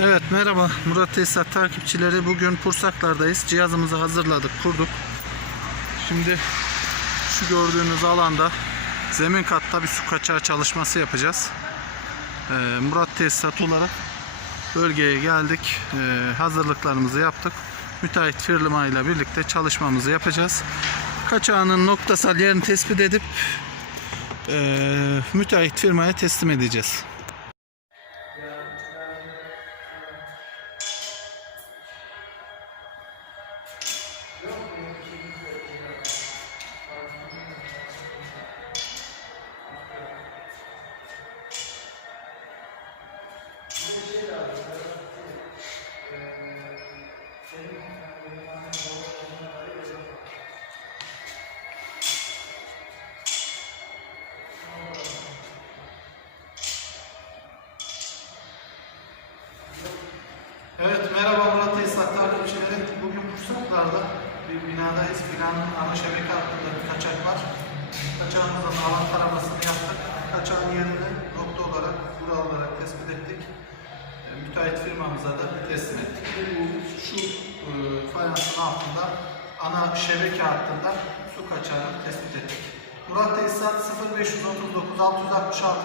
Evet merhaba Murat Tesisat takipçileri bugün Pursaklar'dayız. Cihazımızı hazırladık, kurduk. Şimdi şu gördüğünüz alanda zemin katta bir su kaçağı çalışması yapacağız. Ee, Murat Tesisat olarak bölgeye geldik. Ee, hazırlıklarımızı yaptık. Müteahhit firma ile birlikte çalışmamızı yapacağız. Kaçağının noktasal yerini tespit edip ee, müteahhit firmaya teslim edeceğiz. Evet, merhaba Murat Tesisat takipçileri. Bugün Pursaklar'da bir binadayız. Binanın ana şebeke hattında bir kaçak var. Kaçağımızın alan taramasını yaptık. Kaçağın yerini nokta olarak, bura olarak tespit ettik. E, müteahhit firmamıza da teslim ettik. Bu şu e, fayansın altında ana şebeke hattında su kaçağını tespit ettik. Murat Tesisat 0539 666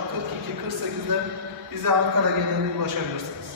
42 48'de bize Ankara genelinde ulaşabilirsiniz.